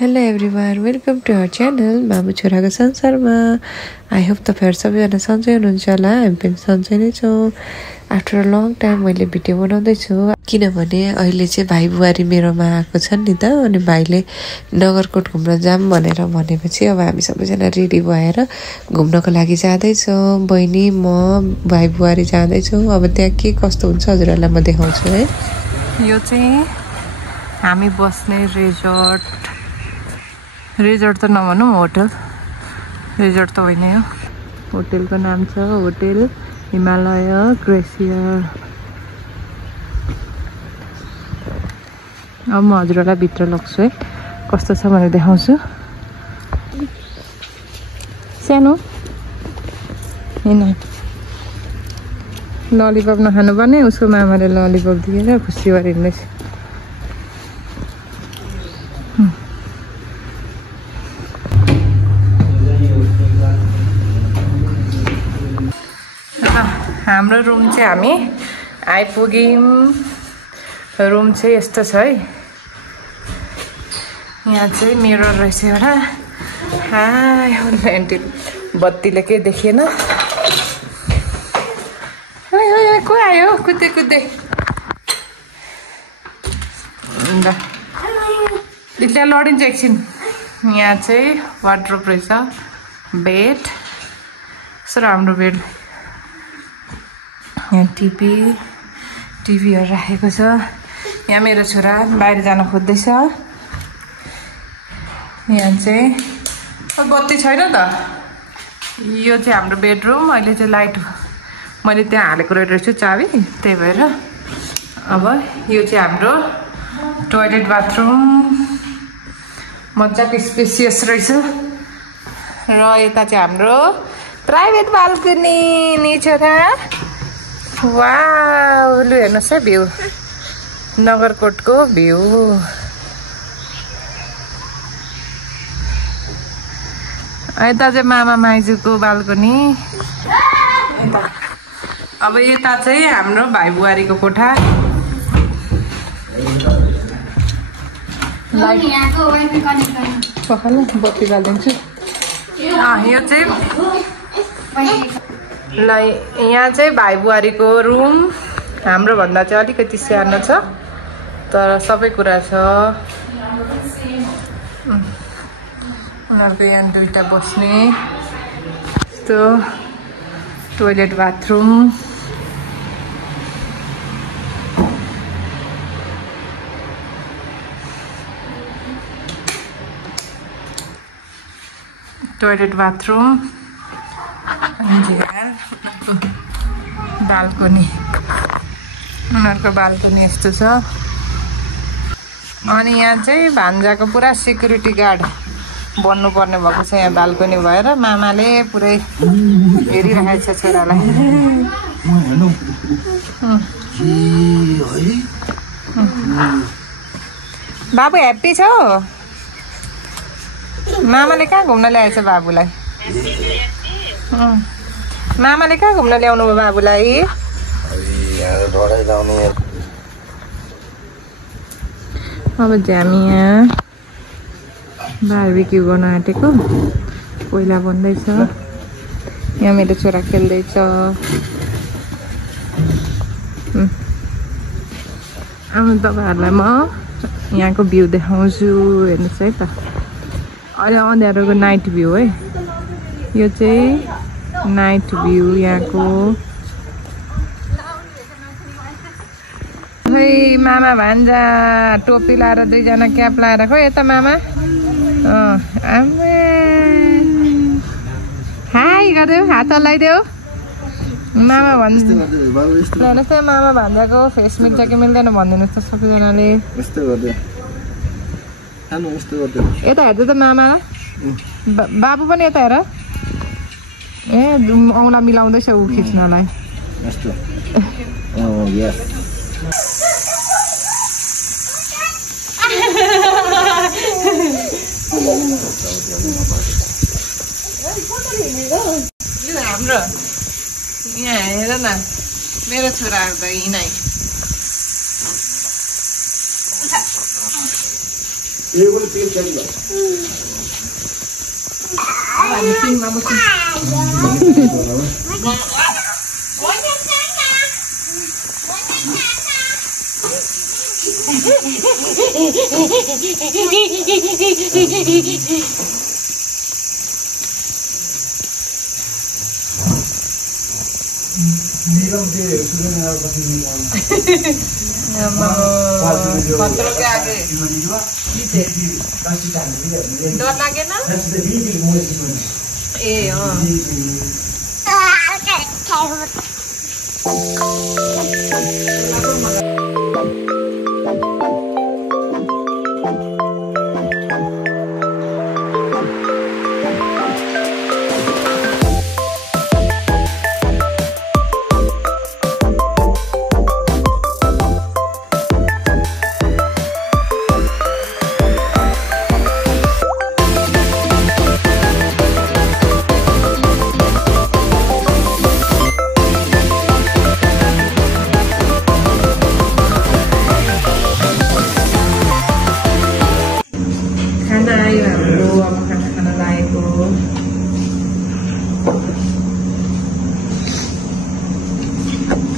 Hello everyone welcome to our channel मामु छोराको संसारमा। आई होप तपाईँहरू सबैजना सन्चै हुनुहुन्छ होला। हामी पनि सन्चै नै छौँ। आफ्टर अ लङ टाइम मैले भिडियो बनाउँदैछु किनभने अहिले चाहिँ भाइ बुहारी मेरोमा आएको छन् नि त। अनि भाइले नगरकोट घुम्न जाऊँ भनेर भनेपछि अब हामी सबैजना रेडी भएर घुम्नको लागि जाँदैछौँ। बहिनी म भाइ बुहारी जाँदैछौँ। अब त्यहाँ के कस्तो हुन्छ हजुरहरूलाई म देखाउँछु है। यो चाहिँ हामी बस्ने रिजोर्ट त नभनौँ, होटल। रिजोर्ट त होइन, यो होटेलको नाम छ होटेल हिमालय ग्लेसियर। अब म हजुरहरूलाई भित्र लग्छु है, कस्तो छ भनेर देखाउँछु। सानो होइन, ललिपप नखानु पर्ने, उसको मामाले ललिपप दिएर खुसी भएर हिँड्दैछ। हाम्रो रुम चाहिँ हामी आइपुग्यौँ। रुम चाहिँ यस्तो छ है। यहाँ चाहिँ मिरर रहेछ एउटा। हाय एन्टी बत्तीले केही देखिएन। को आयो कुद्दै कुद्दै। ल त्यहाँ लडिन्छ एकछिन। यहाँ चाहिँ वार्डरोब रहेछ, बेड। सर हाम्रो बेड, यहाँ टिभीहरू राखेको छ। यहाँ मेरो छोरा बाहिर जान खोज्दैछ। यहाँ चाहिँ बत्ती छैन त। यो चाहिँ हाम्रो बेडरुम। अहिले चाहिँ लाइट मैले त्यहाँ हालेको रहेछु चाबी, त्यही भएर। अब यो चाहिँ हाम्रो टोयलेट बाथरुम, मजाको स्पेसियस रहेछ। र यता चाहिँ हाम्रो प्राइभेट बाल्कनी नि छोरा। वाउ, लु हेर्नुहोस् है भ्यू, नगरकोटको भ्यू। यता चाहिँ मामा माइजूको बाल्कनी। अब यता चाहिँ हाम्रो भाइ बुहारीको कोठा। बत्ती बालिदिन्छु। यो चाहिँ यहाँ चाहिँ भाइ बुहारीको रुम। हाम्रो भन्दा चाहिँ अलिकति सानो छ, तर सबै कुरा छ। उनीहरूको यहाँ दुईटा बस्ने यस्तो toilet bathroom. Toilet bathroom balcony. उनीहरूको बाल्कनी यस्तो छ। अनि यहाँ चाहिँ भान्जाको पुरा सिक्युरिटी गार्ड बन्नुपर्ने भएको छ यहाँ बाल्कनी भएर। मामाले पुरै हेरिरहेको छ छोरालाई। बाबु ह्याप्पी छ। मामाले कहाँ घुम्न ल्याएछ बाबुलाई? मामाले कहाँ घुम्न ल्याउनु भयो बाबुलाई? अब चाहिँ हामी यहाँ बार्बिक्यू गर्न आँटेको। कोइला बन्दैछ। यहाँ मेरो छोरा खेल्दैछ। अब तपाईँहरूलाई म यहाँको भ्यू देखाउँछु, हेर्नुहोस् है त। अहिले अँध्यारोको नाइट भ्यू है। यो चाहिँ नाइट भ्यू यहाँको। खै मामा भान्जा टोपी लाएर दुईजना क्याप लाएर। खै यता मामा। हाई गरिदेऊ, हात हल्लाइदेऊ। मामा हेर्नुहोस् त, मामा भान्जाको फेस मिल्छ कि मिल्दैन भनिदिनुहोस् त सबैजनाले। यता हेर्दै त मामा। बाबु पनि यता हेर। ए औँला मिलाउँदैछ ऊ खिच्नलाई। हाम्रो यहाँ हेर न, मेरो छोराहरू त हिँडाइ। पत्थरों के आगे डर लागे ना ए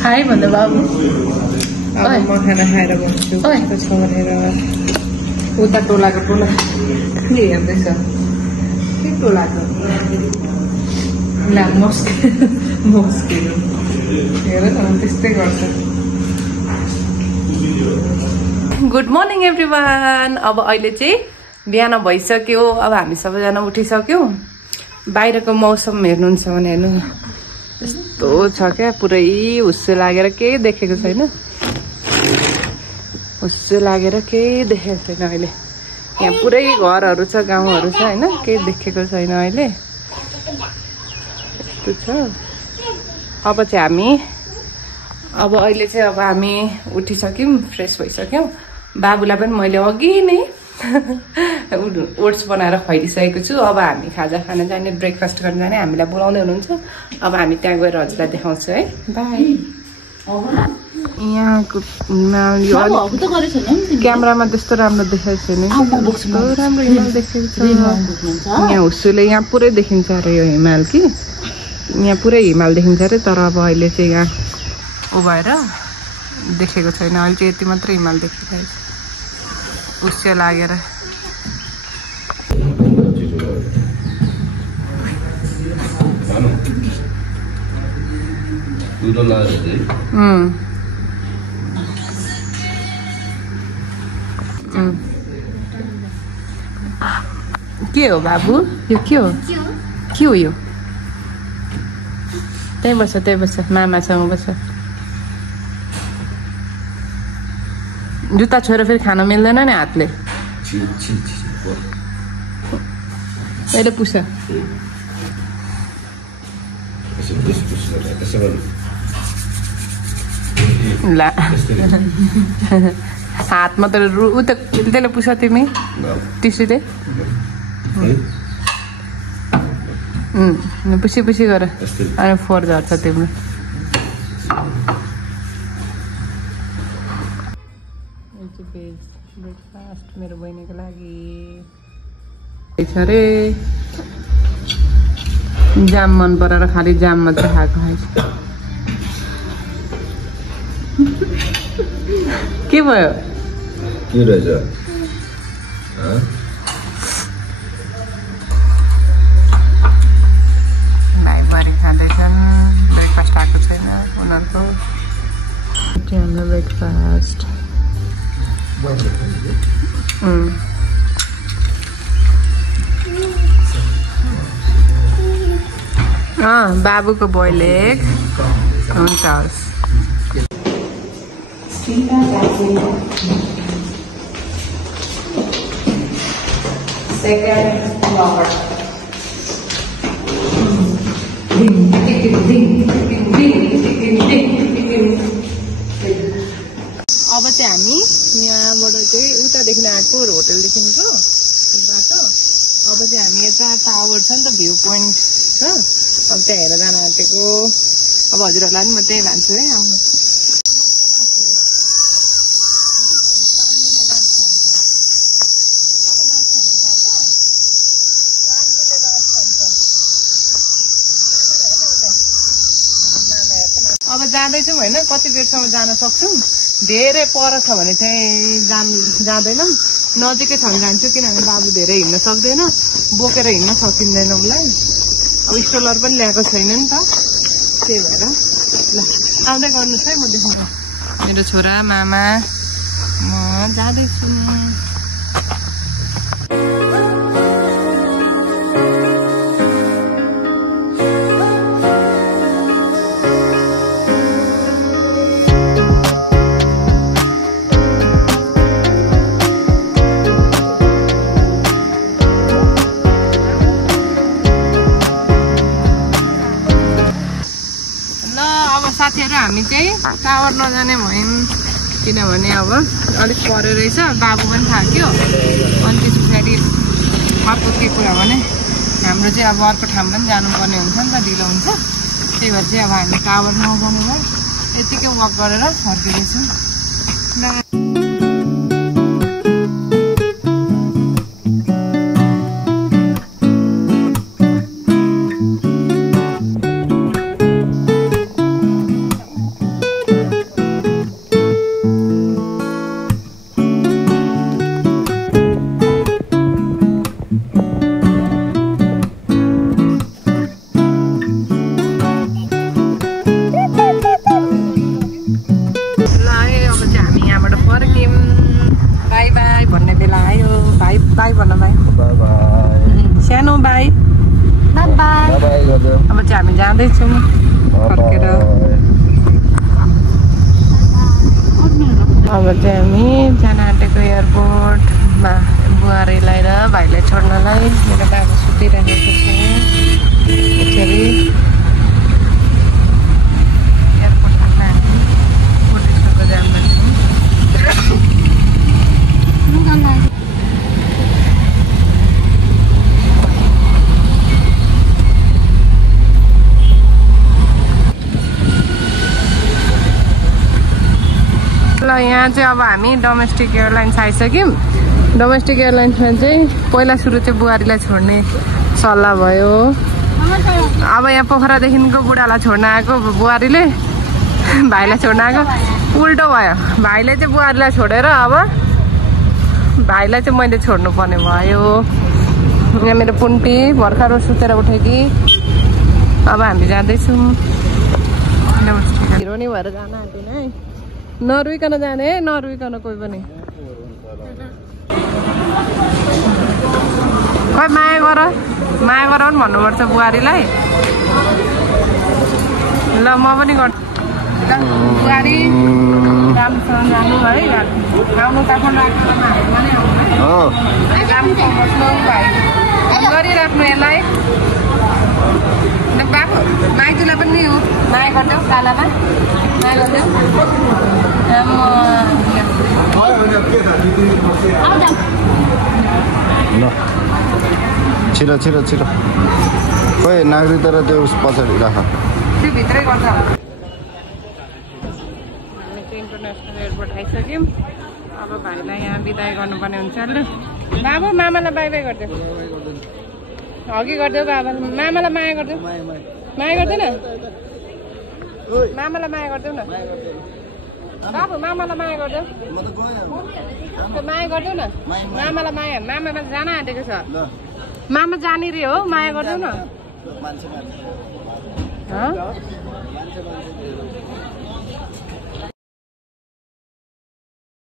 खाए भन्दा बाबु म खाना खाएर बस्छु कस्तो छ भनेर उता टोलाको टोला के हेर्दैछ के टोलाको ला मस्किलो हेर न त्यस्तै गर्छ। Good morning everyone. अब अहिले चाहिँ बिहान भइसक्यो। अब हामी सबैजना उठिसक्यौँ। बाहिरको मौसम हेर्नुहुन्छ भने हेर्नु यस्तो छ क्या, पुरै हुस्से लागेर केही देखेको छैन। हुस्से लागेर केही देखेको छैन अहिले। यहाँ पुरै घरहरू छ, गाउँहरू छ होइन, केही देखेको छैन अहिले। यस्तो छ। अब चाहिँ अहिले चाहिँ हामी उठिसक्यौँ, फ्रेस भइसक्यौँ। बाबुलाई पनि मैले अघि नै ओट्स बनाएर खुवाइदिइसकेको छु। अब हामी खाजा खान जाने, ब्रेकफास्ट गर्न जाने, हामीलाई बोलाउँदै हुनुहुन्छ। अब हामी त्यहाँ गएर हजुरलाई देखाउँछु है। बाई। यहाँको हिमाल क्यामेरामा त्यस्तो राम्रो देखाएको छैन, कस्तो राम्रो हिमाल देखेको छ। यहाँ हुस्सुले यहाँ पुरै देखिन्छ अरे यो हिमाल कि, यहाँ पुरै हिमाल देखिन्छ अरे। तर अब अहिले चाहिँ यहाँ उभएर देखेको छैन। अहिले चाहिँ यति मात्रै हिमाल देखिरहेको छ हुस्से लागेर। के हो बाबु यो के हो? के हो यो? त्यही बस्छ मामासँग बस्छ। जुत्ता छोएर फेरि खान मिल्दैन नि हातले। अहिले पुछ ला हातमा त उता त्यसले पुछ तिमी टिस्टीले पुसी गर अनि फोहोर झर्छ तिम्रो। ब्रेकफास्ट मेरो बहिनीको लागि छ अरे। जाम मन परेर खालि जाम मात्रै खाएको खाइछ। के भयो? के रहेछ? भाइबुहारी खाँदैछन्। ब्रेकफास्ट आएको छैन उनीहरूको। ब्रेकफास्ट बाबुको बोइल एग हुन्छ। अब चाहिँ हामी यहाँबाट चाहिँ उतादेखि आएको होटलदेखिको बाटो। अब चाहिँ हामी यता टावर छ नि त, भ्यू पोइन्ट छ, अब त्यहाँ हेरेर जान आँटेको। अब हजुरहरूलाई पनि म त्यही लान्छु है, आउनु। अब जाँदैछौँ होइन, कति बेरसम्म जान सक्छौँ। धेरै पर छ भने चाहिँ जाँदैनौँ, नजिकै छ भने जान्छु, किनभने बाबु धेरै हिँड्न सक्दैन, बोकेर हिँड्न सकिँदैन उसलाई। अब स्ट्रोलर पनि ल्याएको छैन नि त, त्यही भएर ल आउँदै गर्नुहोस् है, म देखाउँछु। मेरो छोरा, मामा, म जाँदैछु। साथीहरू हामी चाहिँ टावर नजाने भयौँ, किनभने अब अलिक पऱ्यो रहेछ, बाबु पनि थाक्यो। अनि त्यस पछाडि अर्को के कुरा भने हाम्रो चाहिँ अब अर्को ठाउँ पनि जानुपर्ने हुन्छ नि त, ढिलो हुन्छ। त्यही भएर चाहिँ अब हामी टावर नजाने भए यतिकै वक गरेर फर्किँदैछौँ। सानो बाई अब चाहिँ हामी जाँदैछौँ फर्केर। अब चाहिँ हामी जान आँटेको एयरपोर्टमा बुहारीलाई र भाइलाई छोड्नलाई। मेरो बाबु सुतिरहेको छ यसरी। एयरपोर्टमा हामी बुढेश्वरको जाँदैछौँ। ल यहाँ चाहिँ अब हामी डोमेस्टिक एयरलाइन्स आइसक्यौँ। डोमेस्टिक एयरलाइन्समा चाहिँ पहिला सुरु चाहिँ बुहारीलाई छोड्ने सल्लाह भयो। अब यहाँ पोखरादेखिको बुढालाई छोड्न आएको बुहारीले भाइलाई छोड्न आएको उल्टो भयो। भाइले चाहिँ बुहारीलाई छोडेर अब भाइलाई चाहिँ मैले छोड्नु पर्ने भयो। यहाँ मेरो पुन्टी भर्खर सुतेर उठेकी। अब हामी जाँदैछौँ हिरो नि भएर जान आँटेन है। नरुइकन जाने है, नरुइकन कोही पनि। खै माया गर पनि भन्नुपर्छ बुहारीलाई। ल म पनि गर्छु। बुहारी राम्रोसँग जानु है, आउनु काठमाडौँ आएको नै आउनु राम्रोसँग बस्नु भाइ, गरिराख्नु यसलाई। बाबु माइतीलाई पनि माया गरिदेऊ, कालामा माया गरिदेऊ। छिटो छिटो छिटो खोइ नागरी तर त्यो पछाडि राख, त्यो भित्रै गर्छ। हामी चाहिँ इन्टरनेसनल एयरपोर्ट आइसक्यौँ। अब भाइलाई यहाँ बिदाई गर्नुपर्ने हुन्छ। ल बाबु मामालाई बाई बाई गरिदेऊ, हगी गरिदेऊ बाबा। मामालाई माया गरिदेऊ, माया गर्दैन मामालाई माया गरिदेऊ न बाबु। मामालाई माया गरिदेऊ, माया गरिदेऊ न मामालाई माया। मामा जान आँटेको छ, मामा जानेरी हो, माया गरिदेऊ न।